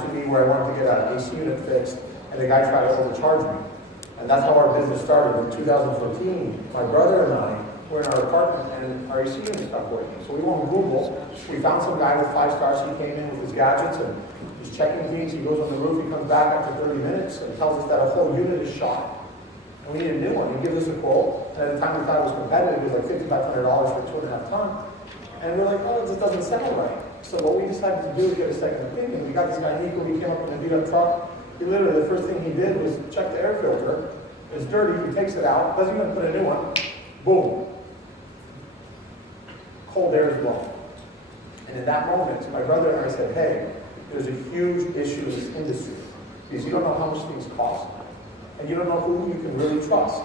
to me where I wanted to get an AC unit fixed, and the guy tried to overcharge me. And that's how our business started. In 2014, my brother and I were in our apartment, and our AC unit stopped working. So we went on Google. We found some guy with 5 stars. He came in with his gadgets, and he's checking things. He goes on the roof. He comes back after 30 minutes and tells us that a whole unit is shot. And we need a new one. He gives us a quote. And at the time we thought it was competitive. It was like $5,500 for 2.5 tons. And we're like, oh, this doesn't sound right. So what we decided to do is get a second opinion. We got this guy, Nico. He came up in a beat-up truck. He literally, the first thing he did was check the air filter. It's dirty. He takes it out. Doesn't even put a new one. Boom. Cold air is blowing. And in that moment, my brother and I said, hey, there's a huge issue in this industry. Because you don't know how much things cost. And you don't know who you can really trust.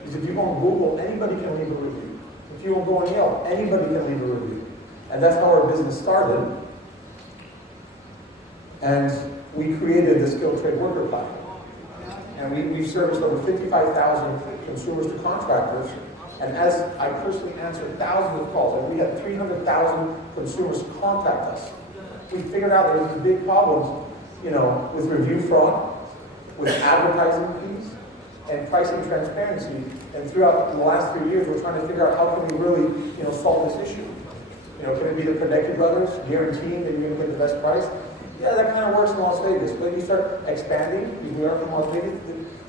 Because if you go on Google, anybody can leave a review. If you go on Yelp, anybody can leave a review. And that's how our business started. And we created the skilled trade worker platform. And we've serviced over 55,000 consumers to contractors. And as I personally answered thousands of calls, and we had 300,000 consumers contact us, we figured out there was these big problems, you know, with review fraud, with advertising fees, and pricing transparency. And throughout the last 3 years, we're trying to figure out how can we really, you know, solve this issue. You know, can it be the Predicted Brothers guaranteeing that you're going to get the best price? Yeah, that kind of works in Las Vegas. But you start expanding, we are from Las Vegas,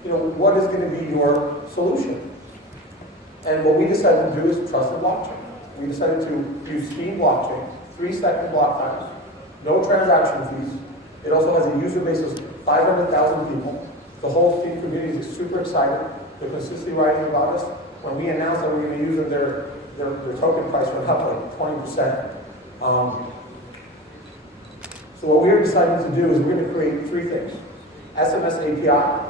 you know, what is going to be your solution? And what we decided to do is trust the blockchain. We decided to use Steam blockchain, 3-second block times, no transaction fees. It also has a user base of 500,000 people. The whole Steam community is super excited. They're consistently writing about us. When we announced that we were going to use them, their token price went up like 20%. So what we're deciding to do is we're going to create 3 things. SMS API,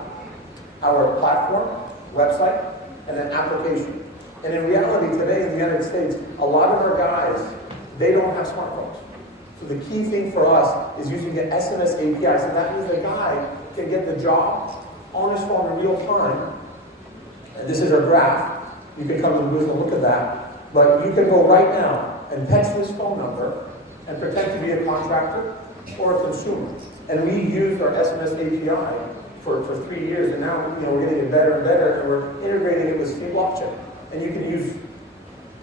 our platform, website, and an application. And in reality, today in the United States, a lot of our guys, they don't have smartphones. So the key thing for us is using the SMS API. So that means the guy can get the job on his phone in real time. And this is our graph. You can come to the booth and look at that. But you can go right now and text this phone number and pretend to be a contractor or a consumer. And we used our SMS API for 3 years, and now, you know, we're getting it better and better, and we're integrating it with Steam blockchain. And you can use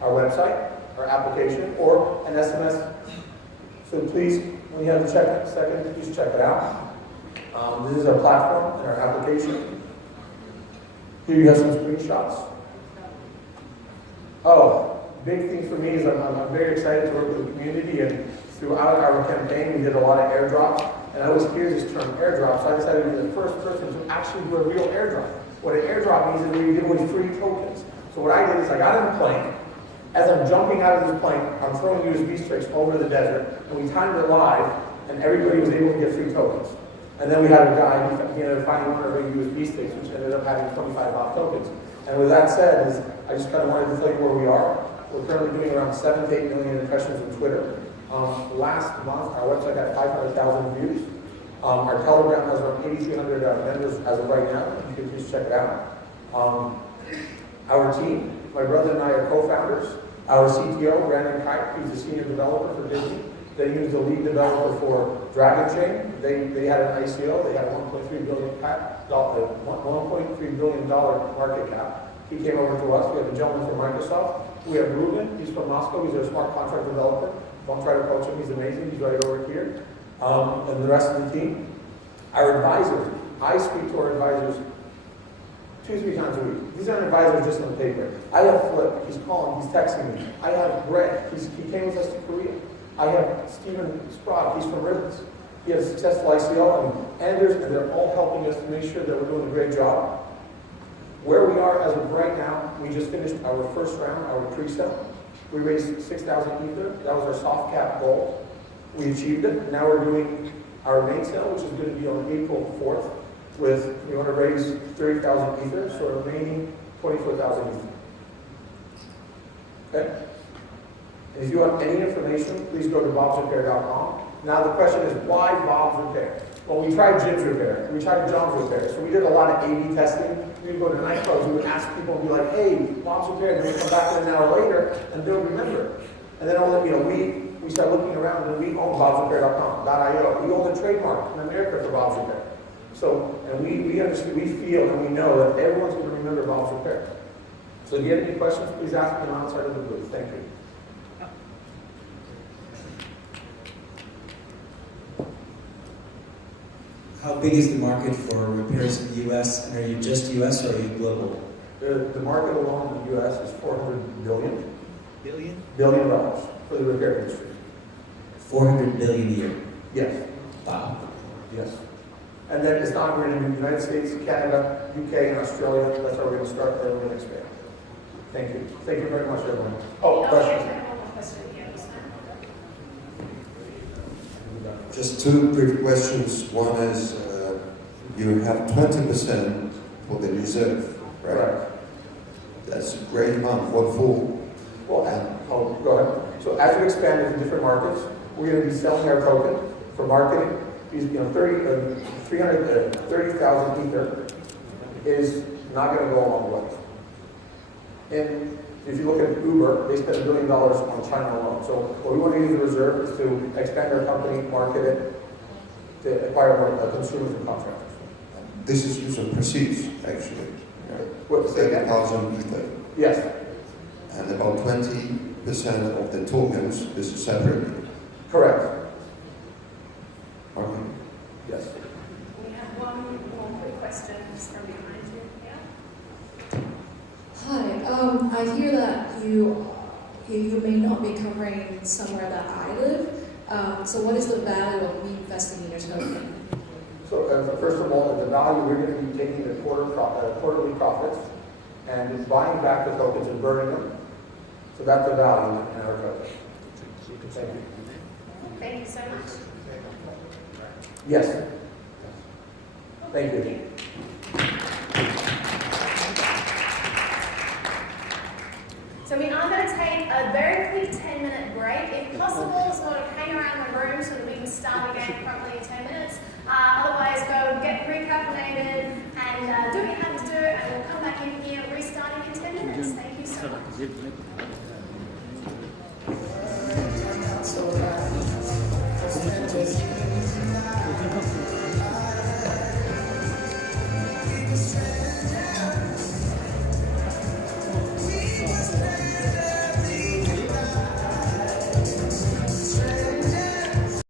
our website, our application, or an SMS. So please, when you have a second, please check it out. This is our platform and our application. Here you have some screenshots. Oh, big thing for me is I'm very excited to work with the community, and throughout our campaign, we did a lot of airdrops. And I always hear this term airdrop, so I decided to be the first person to actually do a real airdrop. What an airdrop means is where you give away free tokens. So what I did is I got in a plane. As I'm jumping out of this plane, I'm throwing USB sticks over the desert, and we timed it live, and everybody was able to get free tokens. And then we had a guy, he ended up finding one of our USB sticks, which ended up having 25 off tokens. And with that said, I just kind of wanted to tell you where we are. We're currently doing around 7 to 8 million impressions on Twitter. Last month, our website had 500,000 views. Our Telegram has around 8,300 members as of right now. You can please check it out. Our team, my brother and I are co-founders. Our CTO, Brandon Kite, he's a senior developer for Disney. They use the lead developer for Dragon Chain. They had an ICO. They had a $1.3 billion market cap. He came over to us. We have a gentleman from Microsoft. We have Ruben. He's from Moscow. He's a smart contract developer. Don't try to coach him. He's amazing. He's right over here. And the rest of the team. Our advisors. I speak to our advisors 2-3 times a week. These aren't advisors just on paper. I have Flip. He's calling. He's texting me. I have Greg. He came with us to Korea. I have Steven Sprott. He's from Ribbons. He had a successful ICO. And Anders, and they're all helping us to make sure that we're doing a great job. Where we are as of right now, we just finished our first round, our pre-sale. We raised 6,000 Ether. That was our soft cap goal. We achieved it. Now we're doing our main sale, which is going to be on April 4th. We want to raise 30,000 Ether, so remaining 24,000 Ether. Okay? And if you want any information, please go to bobsrepair.com. Now the question is, why Bob's Repair? Well, we tried Jim's Repair. We tried John's Repair. So we did a lot of A/B testing. We would go to nightclubs. We would ask people and be like, hey, Bob's Repair. And then we come back in an hour later, and they'll remember. And then we we start looking around and we own bobsrepair.com.io. We own the trademark in America for Bob's Repair. So, and we understand, we feel and we know that everyone's going to remember Bob's Repair. So if you have any questions, please ask them outside of the booth. Thank you. How big is the market for repairs in the U.S., and are you just U.S. or are you global? The market alone in the U.S. is $400 billion. Billion dollars for the repair industry. 400 billion a year. Yes. Wow. Yes. And then it's not going to be in the United States, Canada, UK, and Australia. That's how we're going to start. Then we're going to expand. Thank you. Thank you very much, everyone. Oh, questions? Just two brief questions. One is, you have 20% for the reserve, right? Right. That's a great amount. What for? Well, go ahead. So as we expand into different markets, we're going to be selling our token for marketing. These, 330,000 Ether is not going to go a long way. And if you look at Uber, they spend $1 billion on China alone. So what we want to use the reserve is to expand our company, market it, to acquire more consumers and contractors. This is use of proceeds, actually. What, say again? 30,000 Ether. Yes. And about 20% of the tokens, this is separate. Correct. Okay. Yes. We have one more quick question just from behind you. Yeah. Hi, I hear that you may not be covering somewhere that I live. So what is the value of me investing in your token? So first of all, the value, we're going to be taking the quarterly profits and buying back the tokens and burning them. So that's the value in our token. Thank you. Thank you so much. Yes. Thank you. So we are going to take a very quick 10-minute break. If possible, sort of hang around the room so that we can start again properly in 10 minutes. Otherwise, go get recaffeinated and do what you have to do, and we'll come back in here restarting in 10 minutes. Thank you so much.